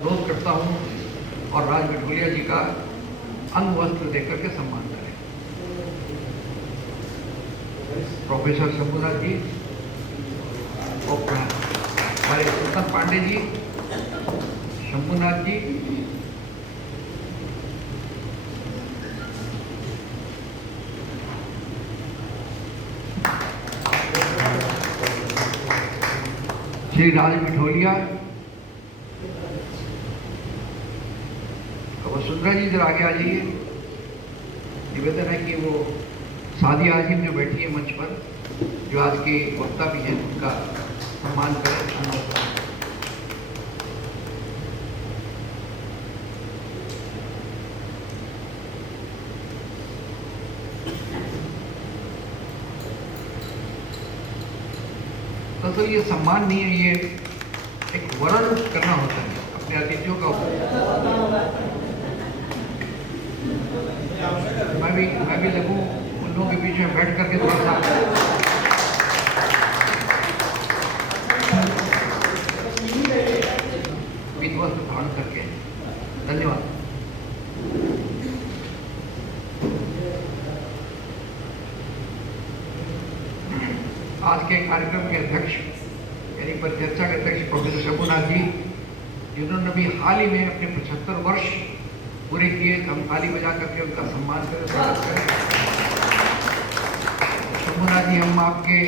अनुरोध करता हूं और राज बिठोलिया जी का अंग वस्त्र देकर के सम्मान करें। प्रोफेसर शंभुनाथ जी और हमारे सुल्तान पांडे जी, शंभुनाथ जी, श्री राज बिठोलिया, वसुंधरा जी जरा आगे आ जाइए। निवेदन है कि वो सादी आजिम जो बैठी है मंच पर, जो आज के वक्ता भी हैं, उनका सम्मान करें। तो ये सम्मान नहीं है, ये एक वर्ण करना होता है अपने अतिथियों का। मैं भी लगूं उन लोगों के बीच में बैठ करके थोड़ा सा विध्वस्त धारण करके। धन्यवाद। आज के कार्यक्रम के अध्यक्ष यानी परिचर्चा के अध्यक्ष प्रोफेसर शंभुनाथ जी, जिन्होंने भी हाल ही में अपने 75 वर्ष पूरे किए, हम ताली बजा करके उनका सम्मान करें, स्वागत करें। शंभुनाथ जी, हम आपके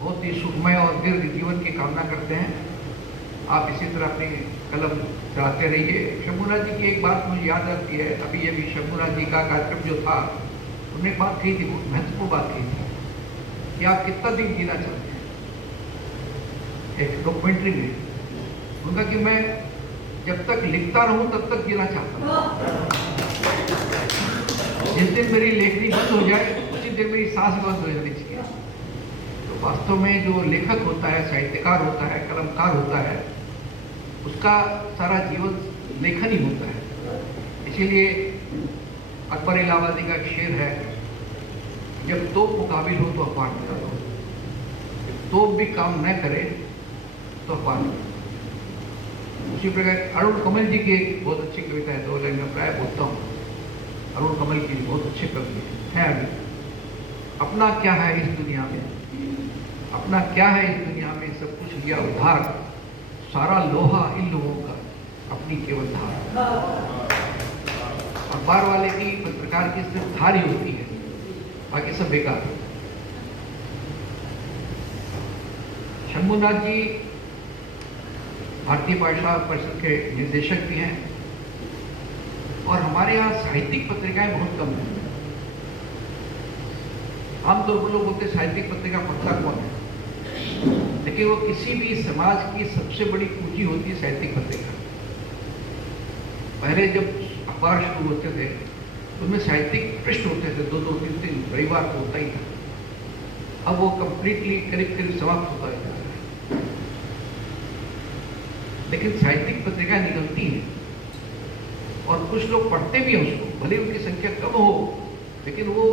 बहुत ही सुखमय और दीर्घ जीवन की कामना करते हैं। आप इसी तरह अपनी कलम चलाते रहिए। शंभुनाथ जी की एक बात मुझे याद आती है, अभी ये भी शंभुनाथ जी का कार्यक्रम जो था, उन्होंने एक बात कही थी, बहुत महत्वपूर्ण बात कही थी कि आप कितना दिन जीना चाहते हैं। एक डॉक्यूमेंट्री में उनका कि मैं जब तक लिखता रहूं तब तक जीना चाहता हूं। जिस दिन मेरी लेखनी बंद हो जाए उसी दिन मेरी सांस बंद हो जानी चाहिए। तो वास्तव में जो लेखक होता है, साहित्यकार होता है, कलमकार होता है, उसका सारा जीवन लेखन ही होता है। इसीलिए अकबर इलाहाबादी का एक शेर है, जब तोप मुकाबिल हो तो अखबार निकालो, तोप भी काम न करे तो अखबार निकालो। उसी प्रकार अरुण कमल जी की एक बहुत अच्छी कविता है, 2 लाइन में प्राय बोलता हूँ। अरुण कमल की बहुत अच्छे कवि है। अभी अपना क्या है इस दुनिया में, अपना क्या है इस दुनिया में, सब कुछ लिया उधार, सारा लोहा इन लोगों का, अपनी केवल धार। अखबार वाले की, पत्रकार की सिर्फ धार ही होती है, बाकी सब बेकार। शंभुनाथ जी भारतीय भाषा परिषद के निर्देशक भी हैं और हमारे यहाँ साहित्यिक पत्रिकाएं बहुत कम हैं। आमतौर पर लोग बोलते साहित्यिक पत्रिका पढ़ता कौन है, लेकिन वो किसी भी समाज की सबसे बड़ी पूंजी होती है साहित्यिक पत्रिका। पहले जब अखबार शुरू होते थे उनमें साहित्यिक पृष्ठ होते थे, 2-2, 3-3 रविवार को होता ही था। अब वो कंप्लीटली करीब समाप्त होता है, लेकिन साहित्यिक पत्रिकाएं निकलती हैं और कुछ लोग पढ़ते भी हैं उसको, भले उनकी संख्या कम हो, लेकिन वो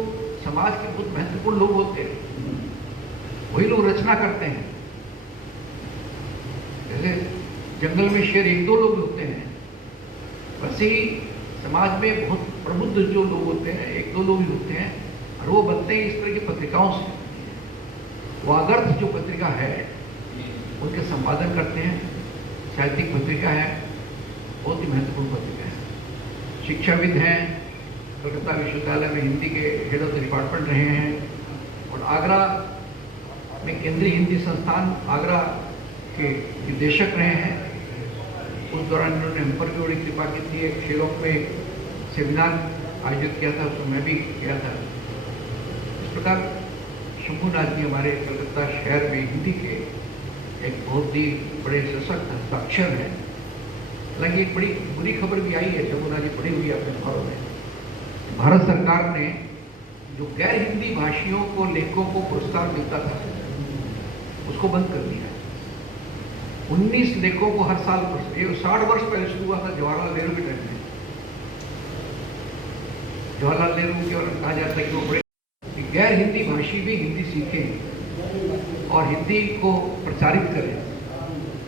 समाज के बहुत महत्वपूर्ण लोग होते हैं, वही लोग रचना करते हैं। जैसे जंगल में शेर 1-2 लोग होते हैं, वैसे ही समाज में बहुत प्रबुद्ध जो लोग होते हैं 1-2 लोग ही होते हैं, और वो बनते हैं इस तरह की पत्रिकाओं से। वागर्थ जो पत्रिका है उनके संपादन करते हैं, साहित्यिक पत्रिका है, बहुत ही महत्वपूर्ण पत्रिका है। शिक्षाविद हैं, कलकत्ता विश्वविद्यालय में हिंदी के हेड ऑफ द डिपार्टमेंट रहे हैं और आगरा में केंद्रीय हिंदी संस्थान आगरा के निदेशक रहे हैं। उस दौरान इन्होंने हम पर भी बड़ी कृपा की थी। एक शिलोंग में सेमिनार आयोजित किया था, उसमें मैं भी किया था। इस प्रकार शंभुनाथ जी हमारे कलकत्ता शहर में हिंदी के एक बहुत ही बड़े सशक्त हस्ताक्षर है। हालांकि एक बड़ी बुरी खबर भी आई है, शंभुनाथ जी पढ़ी हुई है अपने अखबारों में। भारत सरकार ने जो गैर हिंदी भाषियों को, लेखकों को पुरस्कार मिलता था, उसको बंद कर दिया। 19 लेखकों को हर साल, ये 60 वर्ष पहले शुरू हुआ था जवाहरलाल नेहरू के टाइम में। जवाहरलाल नेहरू के और कहा जाता है कि वो बड़े गैर हिंदी भाषी भी हिंदी सीखें और हिंदी को प्रचारित करें।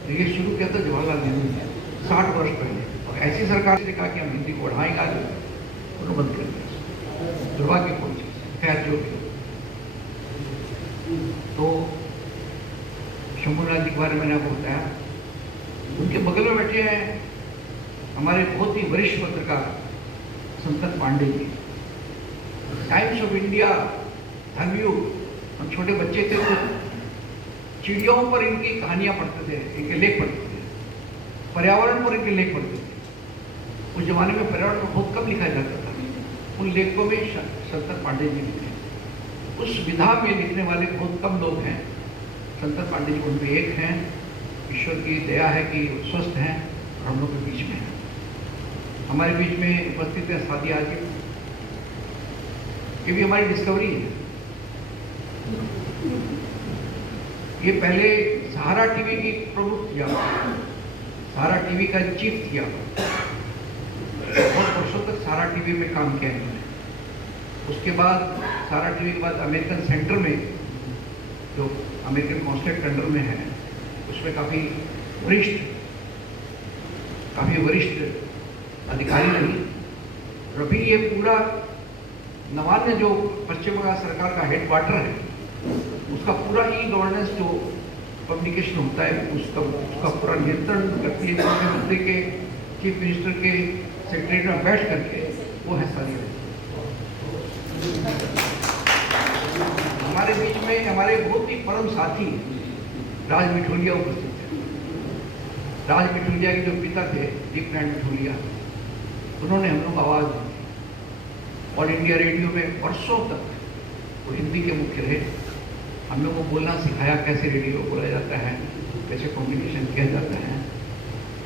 तो ये शुरू किया था जवाहरलाल नेहरू ने। 60 वर्ष पहले, और ऐसी सरकार ने कहा कि हम हिंदी को बढ़ाएंगे, आगे उन्होंने बंद कर दिया। दुर्भाग्यपूर्ण चीज। खैर जो भी, तो शंभूनाथ जी के बारे में मैंने आपको बताया। उनके बगल में बैठे हैं हमारे बहुत ही वरिष्ठ पत्रकार संतन Pandey ji. Times of India, Dharmayug, हम छोटे बच्चे थे तो चिड़ियों पर इनकी कहानियां पढ़ते थे, इनके लेख पढ़ते थे, पर्यावरण पर इनके लेख पढ़ते थे। उस जमाने में पर्यावरण पर बहुत कम लिखा जाता था, उन लेखों में संतन पांडे जी लिखे। उस विधा में लिखने वाले बहुत कम लोग हैं। संतन पांडे जी उनमें एक हैं। ईश्वर की दया है कि स्वस्थ हैं और हम लोग के बीच में हैं। हमारे बीच में उपस्थित है सादी आजिम, ये भी हमारी डिस्कवरी है। ये पहले सहारा टीवी की प्रमुख किया, सहारा टीवी का चीफ किया, बहुत वर्षों तक सहारा टीवी में काम किया इन्होंने। उसके बाद सहारा टीवी के बाद अमेरिकन सेंटर में, जो अमेरिकन कॉन्सुलेट अंडर में है, उसमें काफ़ी वरिष्ठ अधिकारी रही। और अभी ये पूरा नवान्य जो पश्चिम बंगाल सरकार का हेडक्वार्टर है, उसका पूरा ई गवर्नेंस जो कम्युनिकेशन होता है उसका पूरा नियंत्रण करती है मुख्यमंत्री के, चीफ मिनिस्टर के सेक्रेटरी में बैठ करके वो है सारी। हमारे बीच में हमारे बहुत ही परम साथी राज मिठोलिया उपस्थित है। राज मिठोलिया के जो पिता थे दीप नारायण मिठोलिया, उन्होंने हम लोग को आवाज़ दी। ऑल इंडिया रेडियो में वर्षों तक वो हिंदी के मुख्य रहे। हम लोग को बोलना सिखाया, कैसे रेडियो बोला जाता है, कैसे कम्युनिकेशन किया जाता है।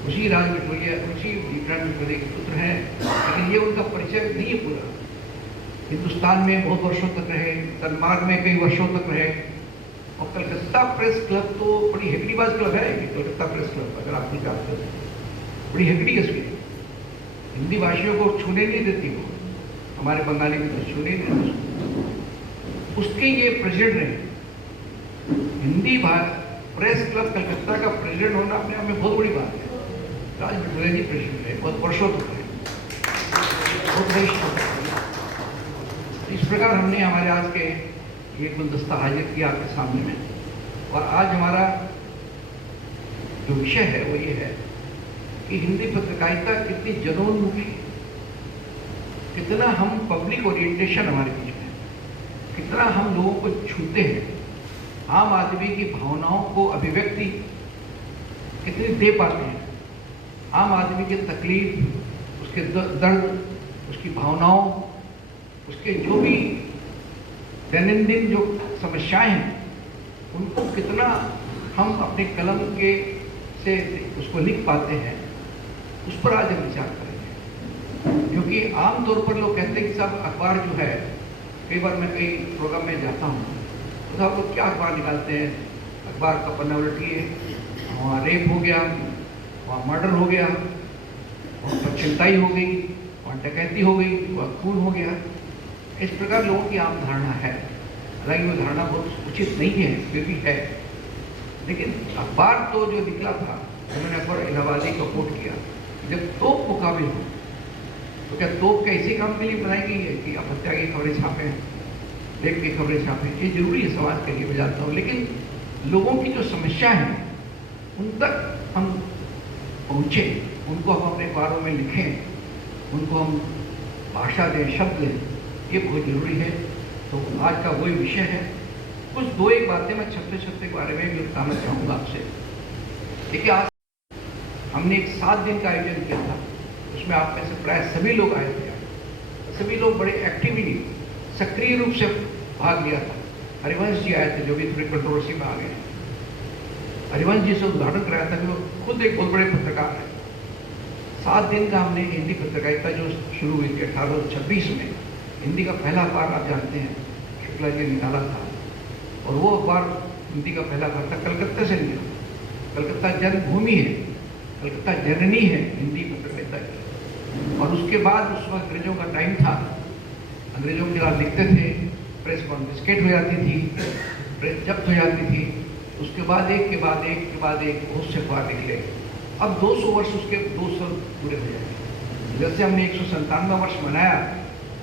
उसी राज मिठोलिया, उसी दीप नारायण मिठोलिया के पुत्र हैं, लेकिन ये उनका परिचय नहीं है पूरा। हिंदुस्तान में बहुत वर्षों तक रहे, डेनमार्क में कई वर्षों तक रहे, और कलकत्ता प्रेस क्लब तो बड़ी हेगड़ीबाज क्लब है। कलकत्ता प्रेस क्लब, अगर आप नहीं जानते हो, बड़ी हेगड़ी है उसकी। हिंदी भाषियों को छूने नहीं देती वो, हमारे बंगाली में तो छूने नहीं देती। उसके ये प्रेसिडेंट रहे। हिंदी प्रेस क्लब कलकत्ता का प्रेसिडेंट होना अपने आप में बहुत बड़ी बात है। राज मिठोलिया जी प्रेसिडेंट रहे, बहुत वर्षों तक रहे, बहुत वरिष्ठ। इस प्रकार हमने हमारे आज के एक गुलदस्ता हाजिर किया आपके सामने में। और आज हमारा जो विषय है वो ये है कि हिंदी पत्रकारिता कितनी जनोन्मुखी, कितना हम पब्लिक ओरिएंटेशन हमारे बीच में, कितना हम लोगों को छूते हैं, आम आदमी की भावनाओं को अभिव्यक्ति कितनी दे पाते हैं, आम आदमी की तकलीफ, उसके दर्द, उसकी भावनाओं, उसके जो भी दैनंदिन जो समस्याएं हैं, उनको कितना हम अपने कलम के से उसको लिख पाते हैं, उस पर आज हम विचार करेंगे। क्योंकि आमतौर पर लोग कहते हैं कि साहब अखबार जो है, कई बार मैं कई प्रोग्राम में जाता हूँ तो साहब लोग क्या अखबार निकालते हैं, अखबार का पन्ना उलटिए, वहाँ रेप हो गया, वहाँ मर्डर हो गया, वहाँ छिनताई हो गई, वहाँ डकैती हो गई, वहाँ खून हो गया। इस प्रकार लोगों की आम धारणा है। हालांकि वो धारणा बहुत उचित नहीं है, फिर भी है। लेकिन अखबार तो जो निकला था, उन्होंने अखबार इलाहाबादी को कोट किया, जब तोप मुकाबिल हो तो क्या तोप कैसे काम के लिए बनाई गई है कि आप हत्या की खबरें छापें, रेप की खबरें छापें? ये जरूरी है समाज के लिए, मैं जानता हूँ, लेकिन लोगों की जो समस्या है उन तक हम पहुँचे, उनको हम अपने अखबारों में लिखें, उनको हम भाषा दें, शब्द दें, ये बहुत जरूरी है। तो आज का वही विषय है। कुछ दो एक बातें मैं छत्ते के बारे में भी बताना चाहूँगा आपसे। देखिए, आज हमने एक 7 दिन का आयोजन किया था, उसमें आप में से प्राय सभी लोग आए थे। सभी लोग बड़े एक्टिवली, सक्रिय रूप से भाग लिया था। हरिवंश जी आए थे, जो भी थोड़ी कंट्रोवर्सी में आ गए। हरिवंश जी से उदाहरण कराया था कि वो खुद एक बहुत बड़े पत्रकार है। 7 दिन का हमने हिंदी पत्रकारिता जो शुरू हुई थी 1826 में, हिंदी का पहला अखबार आप जानते हैं शुक्ला जी निकाला था, और वो अखबार हिंदी का पहला अखबार था, कलकत्ता से निकला। कलकत्ता जन्मभूमि है, कलकत्ता जननी है हिंदी पत्रकारिता की। और उसके बाद उस वक्त अंग्रेजों का टाइम था, अंग्रेजों के खिलाफ लिखते थे, प्रेस कॉन्फिस्केट हो जाती थी, प्रेस जब्त हो जाती थी। उसके बाद एक के बाद एक बहुत से अखबार निकले। अब 200 वर्ष उसके 200 पूरे हो जाएंगे। जैसे हमने 197वां वर्ष मनाया,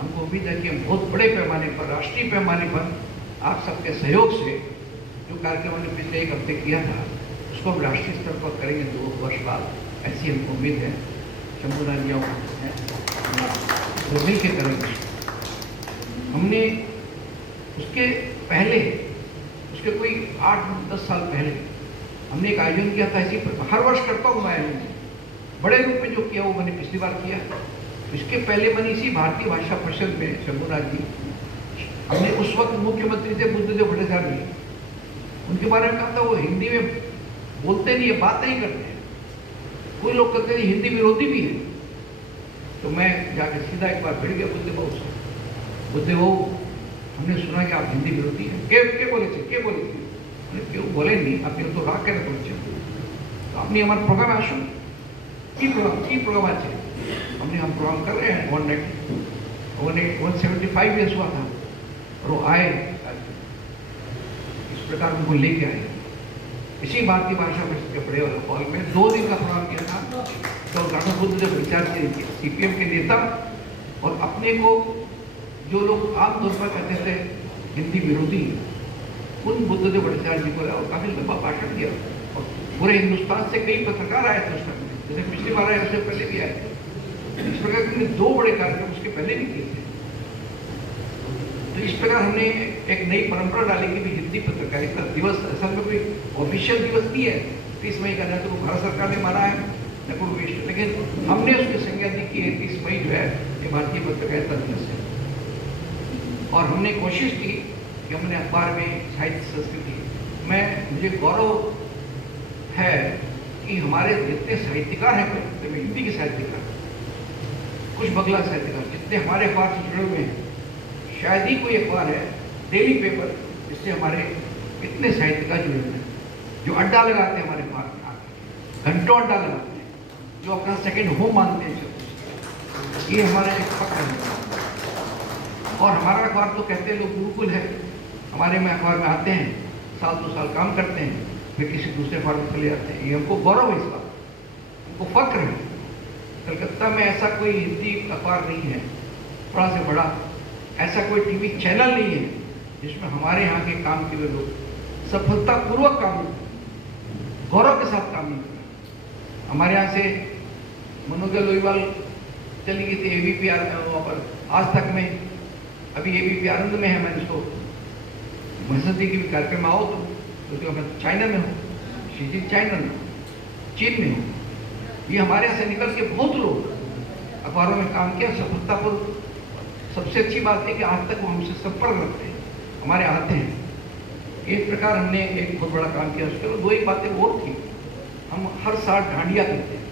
हमको उम्मीद है कि हम बहुत बड़े पैमाने पर, राष्ट्रीय पैमाने पर आप सबके सहयोग से जो कार्यक्रम हमने पिछले 1 हफ्ते किया था उसको हम राष्ट्रीय स्तर पर करेंगे 2 वर्ष बाद, ऐसी हमको उम्मीद है। शंभूनाथ जी मिल के करेंगे। हमने उसके पहले, उसके कोई 8-10 साल पहले हमने एक आयोजन किया था, इसी पर हर वर्ष करता हूँ मैं आयोजन, बड़े रूप में जो किया वो मैंने पिछली बार किया। इसके पहले मैंने इसी भारतीय भाषा परिषद में शंभूनाथ जी, हमने उस वक्त मुख्यमंत्री थे बुद्धदेव भट्टाचार्य जी, उनके बारे में कहा था वो हिंदी में बोलते नहीं है, बात नहीं करते हैं। कोई लोग कहते हैं हिंदी विरोधी भी है। तो मैं जाकर सीधा एक बार भिड़ गया बुद्धदेव बाबू से, बुद्धदेव बाबू हमने सुना कि आप हिंदी विरोधी हैं। के बोले थे क्यों बोले नहीं, अपने तो राग करे बोले तो अपनी हमारे प्रोग्राम आशु की प्रोग्राम आज हम प्रोग्राम कर रहे हैं 175 ईयर्स हुआ था और वो आए, इस प्रकार उनको लेके आए इसी भारतीय भाषा में बड़े वाले हॉल में 2 दिन का प्रोग्राम किया था। तो डॉक्टर बुद्धदेव भट्टाचार्य के CPM के नेता और अपने को जो लोग आमतौर पर कहते थे हिंदी विरोधी, उन बुद्धदेव भट्टाचार्य जी को और काफी लंबा भाषण दिया और पूरे हिंदुस्तान से कई पत्रकार आए थे उस टाइम में, जैसे पिछली बार आए उससे पहले भी आए थे। इस प्रकार के 2 बड़े कार्यक्रम उसके पहले भी किए थे। तो इस प्रकार हमने एक नई परंपरा डाली कि भी हिंदी पत्रकारिता दिवस असल में कोई ऑफिशियल दिवस नहीं है 30 मई का, न तो भारत सरकार ने माना है न कोई विश्व, लेकिन हमने उसकी संज्ञा दी कि 30 मई जो है ये भारतीय पत्रकारिता दिवस है। और हमने कोशिश की कि हमने अखबार में साहित्य संस्कृति में, मुझे गौरव है कि हमारे जितने साहित्यकार हैं कलकत्ते में, हिंदी के साहित्यकार, कुछ बंगला साहित्यकार, जितने हमारे अखबार से जुड़े हुए हैं, शायद ही कोई अखबार है डेली पेपर जिससे हमारे इतने साहित्यकार जुड़े हुए हैं, जो अड्डा लगाते हैं हमारे अखबार में आकर, घंटों अड्डा लगाते हैं, जो अपना सेकंड होम मानते हैं। ये हमारा एक पक्का है। और हमारा अखबार तो कहते हैं लोग गुरुकुल है, हमारे में अखबार में आते हैं, 1-2 साल काम करते हैं, फिर किसी दूसरे अखबार में चले जाते हैं। ये हमको गौरव है, इस बात हमको फक्र है। कलकत्ता में ऐसा कोई हिंदी अखबार नहीं है बड़ा से बड़ा, ऐसा कोई टीवी चैनल नहीं है जिसमें हमारे यहाँ के काम के लोग सफलतापूर्वक काम, गौरव के साथ काम नहीं करते। हमारे यहाँ से मनोज लोईवाल चली गई थी ABP वहाँ पर आज तक में, अभी ABP आनंद में है। मैंने इसको महसदी की भी कार्यक्रम आओ तो मैं चाइना में हूँ, शीजी चाइना में, चीन में हूँ। ये हमारे यहाँ से निकल के बहुत लोग अखबारों में काम किया सफलतापूर्वक। सबसे अच्छी बात है कि आज तक वो हमसे संपर्क रखते हैं, हमारे आते हैं। इस प्रकार हमने एक बहुत बड़ा काम किया। उसके बाद 2 ही बातें और थी, हम हर साल डांडिया करते हैं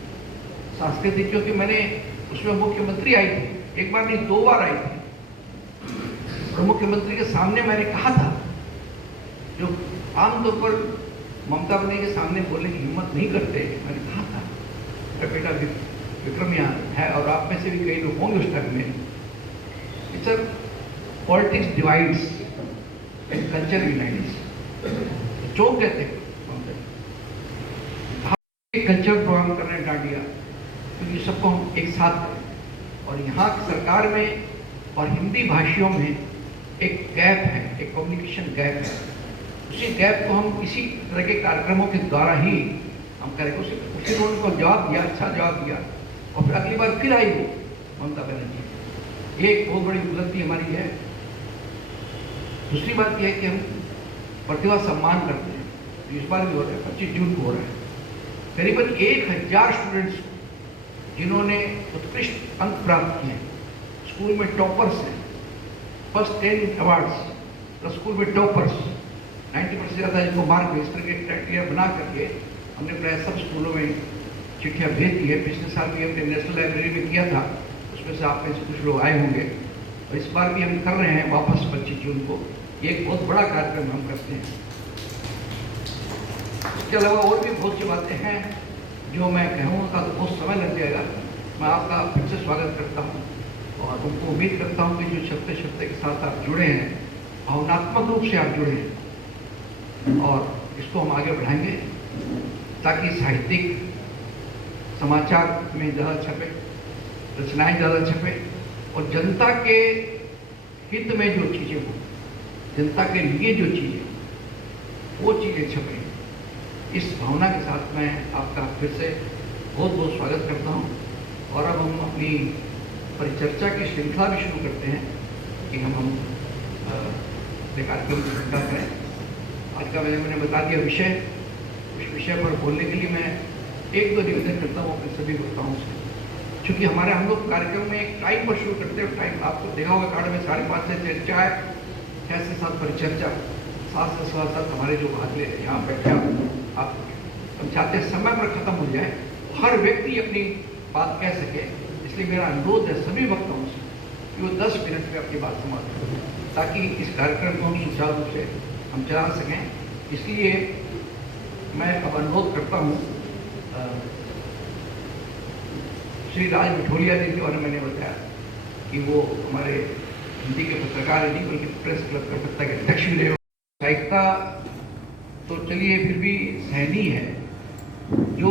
सांस्कृतिक, क्योंकि मैंने उसमें मुख्यमंत्री आई थी, एक बार नहीं 2 बार आई थी, और मुख्यमंत्री के सामने मैंने कहा था, जो आमतौर पर ममता बनर्जी के सामने बोलने की हिम्मत नहीं करते, मैंने कहा था बेटा विक्रम यहाँ है और आप में से भी कई लोग होंगे उस टाइम में, it's politics divides and culture unites. जो कहते हैं कल्चर प्रोग्राम कर रहे हैं डांडिया, क्योंकि सबको हम एक साथ करें। और यहाँ सरकार में और हिंदी भाषियों में एक गैप है, एक कम्युनिकेशन गैप है। उसी गैप को हम इसी तरह के कार्यक्रमों के द्वारा ही हम करेंगे। उसी उनको जवाब दिया, अच्छा जवाब दिया, और फिर अगली बार फिर आई वो ममता बनर्जी। ये एक बहुत बड़ी उपलब्धि हमारी है। दूसरी बात यह है कि हम प्रतिभा सम्मान करते हैं, तो इस बार भी हो रहा है, 25 जून को हो रहा है। करीबन 1000 स्टूडेंट्स जिन्होंने उत्कृष्ट अंक प्राप्त किए, स्कूल में टॉपर्स हैं, फर्स्ट 10 अवार्ड्स, तो स्कूल में टॉपर्स 90% ज़्यादा जिनको मार्क इस तरह के क्राइटेरिया बना करके हमने प्राय सब स्कूलों में चिट्ठियाँ भेज दी है। पिछले साल भी हमने नेशनल लाइब्रेरी में किया था, उसमें से आप में से कुछ लोग आए होंगे, और इस बार भी हम कर रहे हैं वापस 25 जून को। ये एक बहुत बड़ा कार्यक्रम हम करते हैं। इसके अलावा और भी बहुत सी बातें हैं जो मैं कहूँगा तो बहुत समय लग जाएगा। मैं आपका फिर से स्वागत करता हूँ और उनको उम्मीद करता हूँ कि जो शब्द के साथ आप जुड़े हैं, भावनात्मक रूप से आप जुड़े हैं, और इसको हम आगे बढ़ाएंगे ताकि साहित्यिक समाचार में ज़्यादा छपे, रचनाएं ज़्यादा छपे और जनता के हित में जो चीज़ें हो, जनता के लिए जो चीज़ें वो चीज़ें छपें। इस भावना के साथ मैं आपका फिर से बहुत बहुत स्वागत करता हूँ। और अब हम अपनी परिचर्चा की श्रृंखला भी शुरू करते हैं कि हम कार्यक्रम की घटना करें। आज का मैंने बता दिया विषय, उस विषय पर बोलने के लिए मैं एक दो निवेदन करता हूँ अपने सभी वक्ताओं से। क्योंकि हम लोग कार्यक्रम में एक टाइम पर शुरू करते हैं। टाइम आपको देखा होगा कार्ड में 5:30 से चर्चा है, 6 से 7 परिचर्चा, 7 से 7 हमारे जो भाग ले यहाँ बैठे आप हम चाहते हैं समय पर खत्म हो जाए, हर व्यक्ति अपनी बात कह सके। इसलिए मेरा अनुरोध है सभी वक्ताओं से कि वो 10 मिनट में अपनी बात समाप्त करें, ताकि इस कार्यक्रम को हम सुचारू रूप से हम चला सकें। इसलिए मैं अब अनुरोध करता हूँ, श्री राज मिठोलिया जी के बारे में मैंने बताया कि वो हमारे हिंदी के पत्रकार ही नहीं बल्कि प्रेस क्लब कलकत्ता के अध्यक्ष भी रहे। साहित्यता तो चलिए फिर भी सहनी है, जो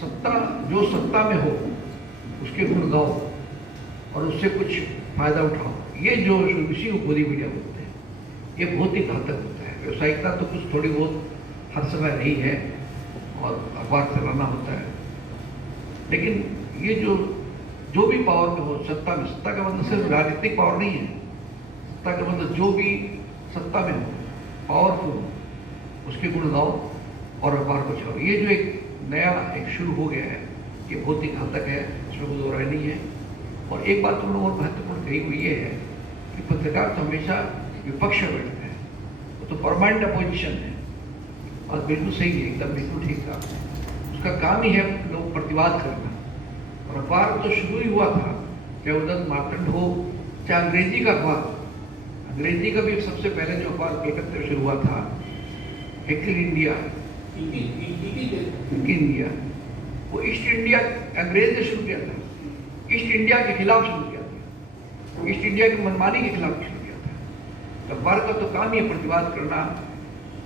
सत्ता में हो उसके गुण गाओ और उससे कुछ फायदा उठाओ। ये जो इसी को गोदी मीडिया बोलते हैं, ये बहुत ही घातक होता है। व्यावसायिकता तो कुछ थोड़ी बहुत हर समय रही है और अखबार चलाना होता है, लेकिन ये जो भी पावर में हो, सत्ता का मतलब सिर्फ राजनीतिक पावर नहीं है। सत्ता का मतलब जो भी सत्ता में हो, पावरफुल हो, उसके गुण गाओ और अखबार को छाओ। ये जो एक नया शुरू हो गया है, ये बहुत ही घातक है, इसमें कोई दो राय नहीं है। और एक बात तुमने और महत्वपूर्ण कही हुई ये है कि पत्रकार तो हमेशा विपक्ष में बैठता है, वो तो परमानेंट अपोजिशन है। और बिल्कुल सही है, एकदम बिल्कुल ठीक था। उसका काम ही है लोग प्रतिवाद करना। और अखबार तो शुरू ही हुआ था, चाहे उदंत मार्तंड हो, चाहे अंग्रेजी का अखबार। अंग्रेजी का भी सबसे पहले जो अखबार कलकत्ते में शुरू हुआ था, हिकिल इंडिया, वो ईस्ट इंडिया अंग्रेज ने शुरू किया था, ईस्ट इंडिया के खिलाफ शुरू किया था, ईस्ट इंडिया की मनमानी के खिलाफ शुरू किया था। अखबार का तो काम ही है प्रतिवाद करना,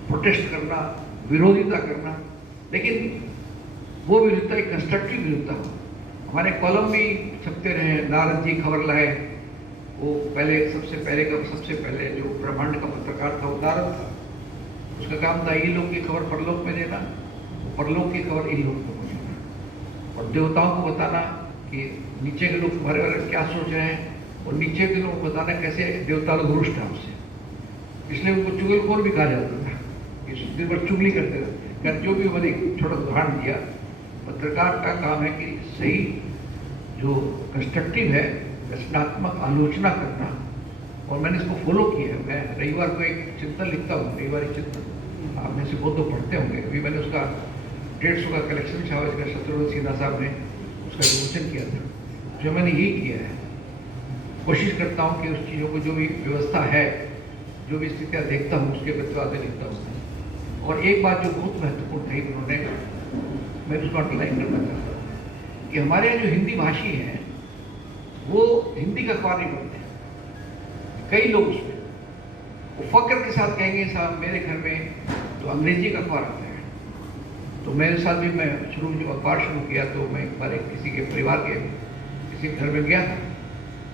प्रोटेस्ट करना, विरोधिता करना, लेकिन वो विरोधिता एक कंस्ट्रक्टिव विरोधिता हो। हमारे कॉलम भी छपते रहे, नारद जी खबर लाए, वो सबसे पहले जो ब्रह्मांड का पत्रकार था वो नारद था। उसका काम था इलोक की खबर परलोक में देना, परलोक की खबर इलोक में पहुंचाना, और देवताओं को बताना कि नीचे के लोग तुम्हारे बारे में क्या सोच रहे हैं, और नीचे के लोग बताना कैसे देवता लोग रुष्ट है हमसे। इसलिए उनको चुगलखोर भी कहा जाता था, दिन भर चुगली करते रहते। जो भी मैंने छोटा उदाहरण दिया, पत्रकार का काम है कि सही जो कंस्ट्रक्टिव है, रचनात्मक आलोचना करना। और मैंने इसको फॉलो किया है। मैं रविवार को एक चिंतन लिखता हूँ, रविवारी चिंतन, आप में से बहुत तो पढ़ते होंगे। अभी मैंने उसका 150 का कलेक्शन छावा, इसका शत्रुघ्न सिन्हा साहब ने उसका विमोचन किया था। जो मैंने यही किया है, कोशिश करता हूँ कि उस चीज़ों को जो भी व्यवस्था है, जो भी स्थितियाँ देखता हूँ, उसके प्रतिवाद में लिखता हूँ। और एक बात जो बहुत महत्वपूर्ण कही उन्होंने, मैं उसको अंडरलाइन करना चाहता हूँ कि हमारे यहाँ जो हिंदी भाषी हैं वो हिंदी का अखबार नहीं पढ़ते हैं। कई लोग उसमें वो फक्र के साथ कहेंगे साहब मेरे घर में तो अंग्रेजी का अखबार आता है। तो मेरे साथ भी मैं जब अखबार शुरू किया तो मैं एक बार किसी के परिवार के किसी घर में गया था,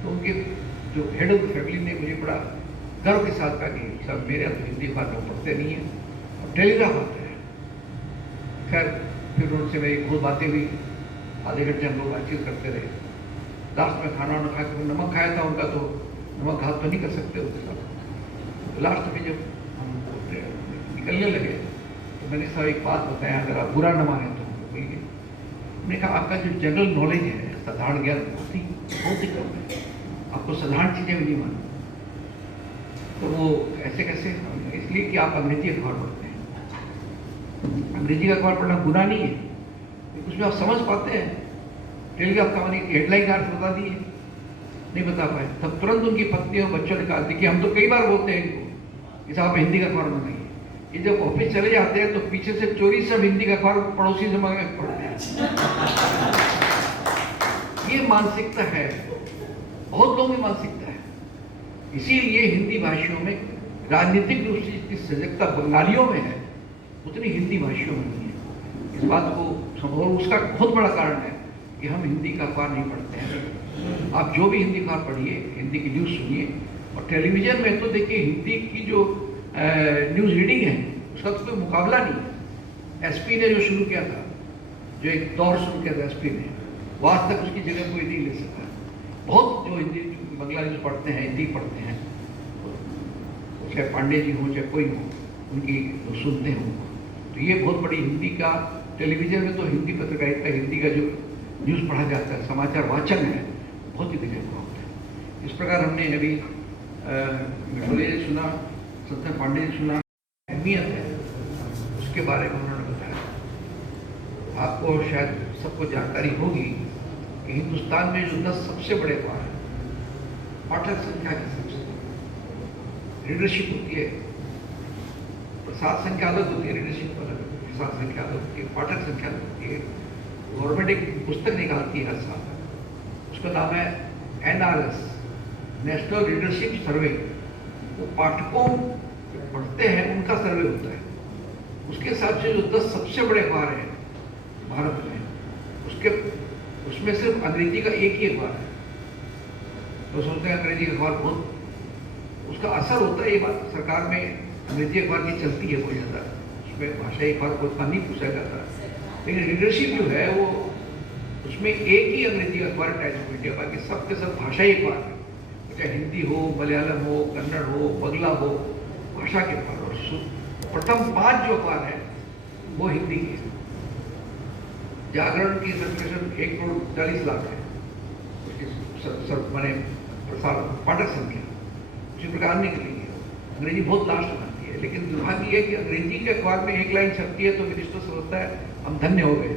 तो उनके जो हेड ऑफ द फैमिली ने मुझे बड़ा गर्व के साथ कहा कि साहब मेरे यहाँ तो हिंदी अखबार लोग पढ़ते नहीं है और टेलीग्राफ आता है। खैर फिर उनसे मेरी बहुत बातें हुई, आधे घंटे हम लोग बातचीत करते रहे। लास्ट में खाना वाना खा के नमक खाया था उनका, तो नमक घात तो नहीं कर सकते उसके साथ। तो लास्ट में जब हम निकलने लगे तो मैंने साहब एक बात बताया, अगर आप बुरा न माने तो बोलिए। मैंने कहा आपका जो जनरल नॉलेज है, साधारण ज्ञान बहुत ही कम है, आपको साधारण चीज़ें भी नहीं मालूम। तो वो ऐसे कैसे? इसलिए कि आप अंग्रेजी अखबार पढ़ते हैं। अंग्रेजी का अखबार पढ़ना गुनाह नहीं है, कुछ भी आप समझ पाते हैं। टेलीग्राफ का मैंने हेडलाइन का अर्थ बता दिए, नहीं बता पाए, तब तुरंत उनकी पत्नी और बच्चों ने कहा कि हम तो कई बार बोलते हैं इनको कि साहब हिंदी का अखबार बनाइए। ये जब ऑफिस चले जाते हैं तो पीछे से चोरी सब हिंदी का अखबार पड़ोसी जमा में पढ़ते हैं। ये मानसिकता है, बहुत लोगों की मानसिकता है। इसीलिए हिंदी भाषियों में राजनीतिक रूप से जितनी सजगता बंगालियों में है उतनी हिंदी भाषियों में नहीं है। इस बात को, और उसका बहुत बड़ा कारण है कि हम हिंदी का अखबार नहीं पढ़ते हैं। आप जो भी हिंदी अखबार पढ़िए, हिंदी की न्यूज़ सुनिए, और टेलीविज़न में तो देखिए हिंदी की जो न्यूज़ रीडिंग है उसका तो कोई मुकाबला नहीं है। एसपी ने जो शुरू किया था, जो एक दौर शुरू किया था एसपी ने, वो आज तक उसकी जगह कोई नहीं ले सका। बहुत जो हिंदी बंगला न्यूज़ पढ़ते हैं, हिंदी पढ़ते हैं, चाहे पांडे जी हों चाहे कोई हो, उनकी सुनते हों, तो ये बहुत बड़ी हिंदी का, टेलीविज़न में तो हिंदी पत्रकारिता, हिंदी का जो न्यूज़ पढ़ा जाता है, समाचार वाचन है, बहुत ही गजब का होता है। इस प्रकार हमने अभी मिठोले ने सुना, सत्तर पांडे ने सुना, अहमियत है उसके बारे में उन्होंने बताया। आपको शायद सबको जानकारी होगी कि हिंदुस्तान में जो 10 सबसे बड़े अखबार हैं, पाठक संख्या की सबसे रीडरशिप होती है, प्रसाद संख्या अलग होती है, रीडरशिप अलग, प्रसाद संख्या अलग होती है, पाठक संख्या अलग होती है। गवर्नमेंट एक पुस्तक निकालती है हर साल, उसका नाम है NRS, नेशनल रीडरशिप सर्वे। वो पाठकों जो पढ़ते हैं उनका सर्वे होता है। उसके हिसाब से जो 10 सबसे बड़े अखबार हैं भारत में, उसमें सिर्फ अंग्रेजी का एक ही अखबार है। तो सोचते हैं अंग्रेजी अखबार बहुत, उसका असर होता है, ये बात सरकार में अंग्रेजी अखबार की चलती है बहुत ज़्यादा, उसमें भाषाई अखबार को इतना नहीं पूछा जाता। लेकिन लीडरशिप जो है वो, उसमें एक ही अंग्रेजी अखबार टाइम्स ऑफ इंडिया, बाकी सब के सब भाषाई अखबार है, चाहे हिंदी हो, मलयालम हो, कन्नड़ हो, बंगला हो, भाषा के अखबार। और प्रथम 5 जो अखबार है वो हिंदी के हैं। जागरण की सर्कुलेशन 1,40,00,000 है, उसकी मैंने प्रसार पाठक संख्या उसी प्रकार निकली है। अंग्रेजी बहुत लास्ट में आती है, लेकिन दुर्भाग्य है कि अंग्रेजी के अखबार में एक लाइन छपती है तो मिनिस्टर समझता है हम धन्य हो गए,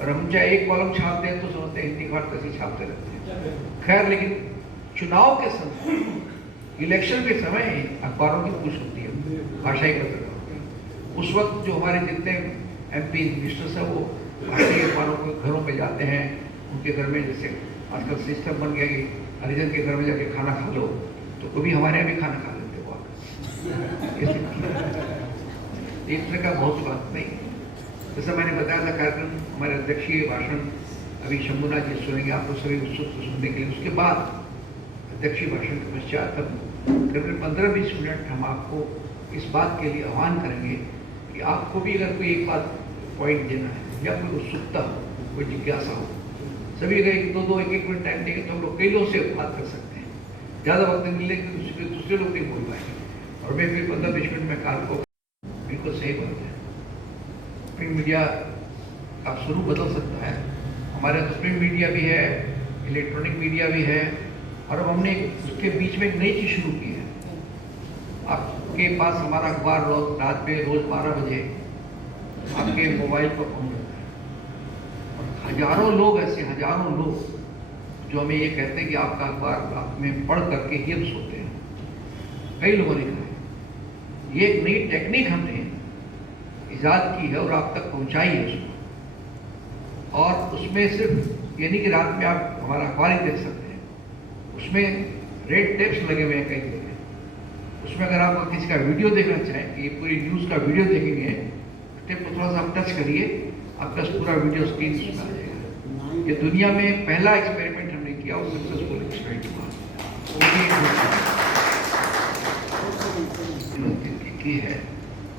और हम चाहे एक कॉलम छापते हैं तो समझते हैं हिंदी अखबार कैसे छापते रहते हैं। खैर, लेकिन चुनाव के समय, इलेक्शन के समय अखबारों की पूछ होती है, भाषाई पत्रकार। उस वक्त जो हमारे जितने MP मिनिस्टर्स हैं वो भाषाई अखबारों को घरों में जाते हैं, उनके घर में, जैसे आजकल सिस्टम बन गया कि हरिजन के घर में जाके खाना खा लो, तो कभी हमारे यहाँ भी खाना खा लेते हो आप। एक तरह का बहुत बात नहीं। जैसा मैंने बताया था कार्यक्रम, हमारे अध्यक्षीय भाषण अभी शंभुनाथ जी सुनेंगे, आप लोग सभी उत्सुक सुनने के लिए। उसके बाद अध्यक्षीय भाषण के पश्चात करीब 15-20 मिनट हम आपको इस बात के लिए आह्वान करेंगे कि आपको भी अगर कोई एक बात पॉइंट देना है, या कोई उत्सुकता हो, कोई जिज्ञासा हो, सभी अगर 1-2 1-1 मिनट टाइम देंगे तो हम लोग कई लोगों से बात कर सकते हैं। ज़्यादा वक्त नहीं मिलेगा, दूसरे लोग नहीं बोल पाएंगे, और मैं फिर 15-20 मिनट में काल को, बिल्कुल सही बात है, प्रिंट मीडिया का स्वरूप बदल सकता है। हमारे तो प्रिंट मीडिया भी है, इलेक्ट्रॉनिक मीडिया भी है, और अब हमने उसके बीच में एक नई चीज़ शुरू की है। आपके पास हमारा अखबार रात में रोज़ 12 बजे आपके मोबाइल पर पहुँच जाता है, और हजारों लोग ऐसे, हजारों लोग जो हमें ये कहते हैं कि आपका अखबार रात में पढ़ करके ही हम सोते हैं। कई लोगों ने कहा है ये एक नई टेक्निक हमने ईजाद की है और आप तक पहुंचाई है उसको। और उसमें सिर्फ ये नहीं कि रात में आप हमारा अखबार ही देख सकते हैं, उसमें रेड टेप्स लगे हुए हैं कई जगह। उसमें अगर आप किसी का वीडियो देखना चाहें, ये पूरी न्यूज़ का वीडियो देखेंगे, टेप को थोड़ा सा आप टच करिए, आपका पूरा वीडियो स्क्रीन में आ जाएगा। ये दुनिया में पहला एक्सपेरिमेंट हमने किया और सक्सेसफुल एक्सपेरिमेंट हुआ की है।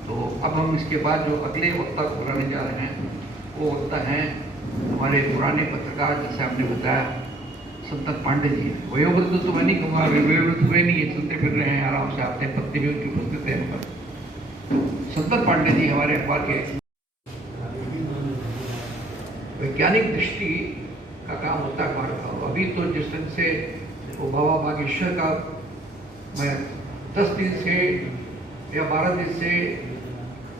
तो अब हम इसके बाद जो अगले वक्ता को बुलाने जा रहे हैं वो वक्ता हैं हमारे पुराने पत्रकार, जैसे आपने बताया संतन पांडे जी। वयोवृद्ध तो मैं नहीं कहूँगा, वयोवृद्ध हुए नहीं है, चलते फिर रहे हैं आराम से, आपने पत्नी भी उनकी उपस्थित है पर। संतन पांडे जी हमारे अखबार के वैज्ञानिक दृष्टि का काम होता है अखबार का। अभी तो जिस दिन से वो बाबा बागेश्वर का मैं 10 दिन से या 12 दिन से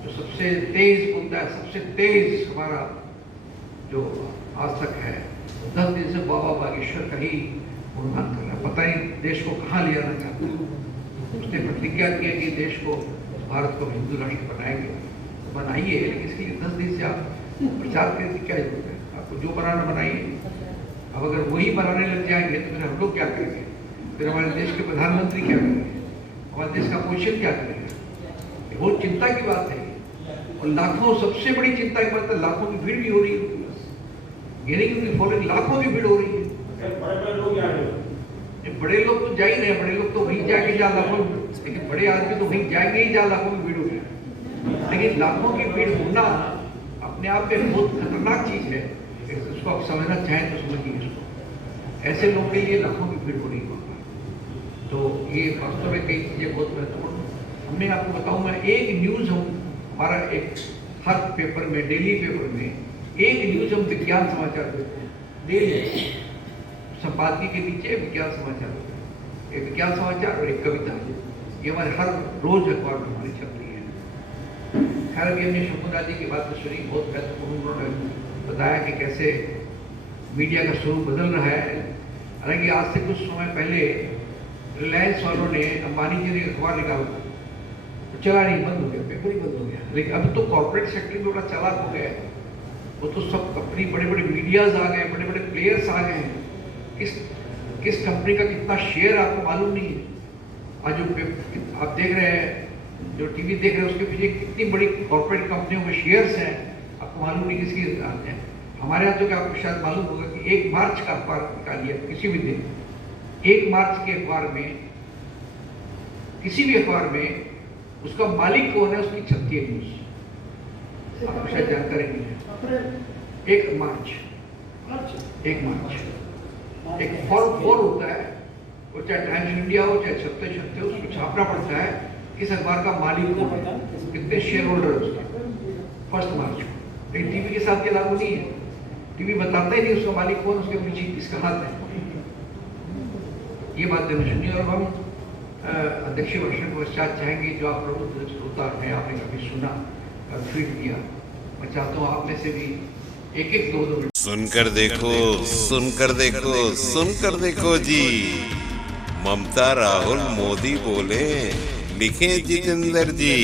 जो सबसे तेज बोलता है, सबसे तेज हमारा जो आज तक है, 10 दिन से बाबा बागेश्वर का ही गुणगान कर रहा है। पता नहीं देश को कहाँ ले जाना चाहता है। उसने प्रतिज्ञा की है कि देश को, भारत को हिंदू राष्ट्र बनाएंगे, तो बनाइए, लेकिन इसके लिए 10 दिन से आप प्रचार करने की क्या जरूरत है? आपको जो बनाना बनाइए। अब अगर वही बनाने लग जाएंगे तो फिर हम लोग क्या करेंगे? फिर हमारे देश के प्रधानमंत्री क्या करेंगे? हमारे देश का अपोजिशन क्या करेगा? बहुत चिंता की बात है। और लाखों, सबसे बड़ी चिंता की बात है, लाखों की भीड़ भी हो रही है। ये नहीं कि फॉलोइंग लाखों की भीड़ हो रही है। बड़े लोग तो जा ही रहे हैं, बड़े लोग तो वहीं जाके जहाँ लाखों, लेकिन बड़े आदमी तो वहीं जाएंगे ही जहाँ लाखों की भीड़ होगी। लेकिन लाखों की भीड़ होना अपने आप में बहुत खतरनाक चीज है। इसको आप समझना चाहें तो समझिए इसको। ऐसे लोगों के लिए लाखों की भीड़ हो रही है। तो ये वास्तव में कई चीजें बहुत महत्वपूर्ण। हमने आपको बताऊं, मैं एक न्यूज हमारा एक हर पेपर में, डेली पेपर में एक न्यूज हम विज्ञान समाचार देते हैं। डेली संपादकीय के नीचे विज्ञान समाचार होते हैं, एक विज्ञान समाचार और एक कविता। ये हमारे हर रोज अखबार में हमारी छप रही है। खैर अभी हमने शकुंतला जी की बात तो सुनी, बहुत महत्वपूर्ण। उन्होंने बताया कि कैसे मीडिया का स्वरूप बदल रहा है। हालांकि आज से कुछ समय पहले रिलायंस वालों ने, अंबानी जी ने अखबार निकाला तो चला नहीं, बंद हो गया, पेपर ही बंद हो गया। लेकिन अब तो कॉर्पोरेट सेक्टर में बड़ा चालाक हो गया है। वो तो सब कंपनी, बड़े बड़े मीडियाज आ गए, बड़े बड़े प्लेयर्स आ गए हैं। किस कंपनी का कितना शेयर आपको मालूम नहीं है। आज जो आप देख रहे हैं, जो टीवी देख रहे हैं, उसके पीछे कितनी बड़ी कॉर्पोरेट कंपनियों में शेयर्स हैं, आपको मालूम नहीं किसकी आते हैं। हमारे यहाँ तो क्या आपको शायद मालूम होगा कि 1 मार्च का अखबार निकालिए किसी भी दिन, 1 मार्च के अखबार में, किसी भी अखबार में उसका मालिक कौन है, उसकी छपती है न्यूज। आपको शायद जानकारी नहीं है। 1 मार्च एक फॉर्म 4 होता है, वो चाहे टाइम्स इंडिया हो चाहे छपते हो, उसको छापना पड़ता है किस अखबार का मालिक कौन है, कितने शेयर होल्डर है उसका, 1 मार्च को। लेकिन टीवी के साथ ये लागू नहीं है। टीवी बताता ही नहीं उसका मालिक कौन, उसके पीछे किसका हाथ है। ये बात मैंने सुनी। और हम अध्यक्षीय भाषण के पश्चात चाहेंगे, जो आप प्रबुद्ध श्रोता हैं, आपने कभी सुना और ट्वीट किया, मैं चाहता हूँ आप में से भी एक 2 मिनट सुनकर देखो जी। ममता राहुल मोदी बोले, लिखे जितेंद्र जी।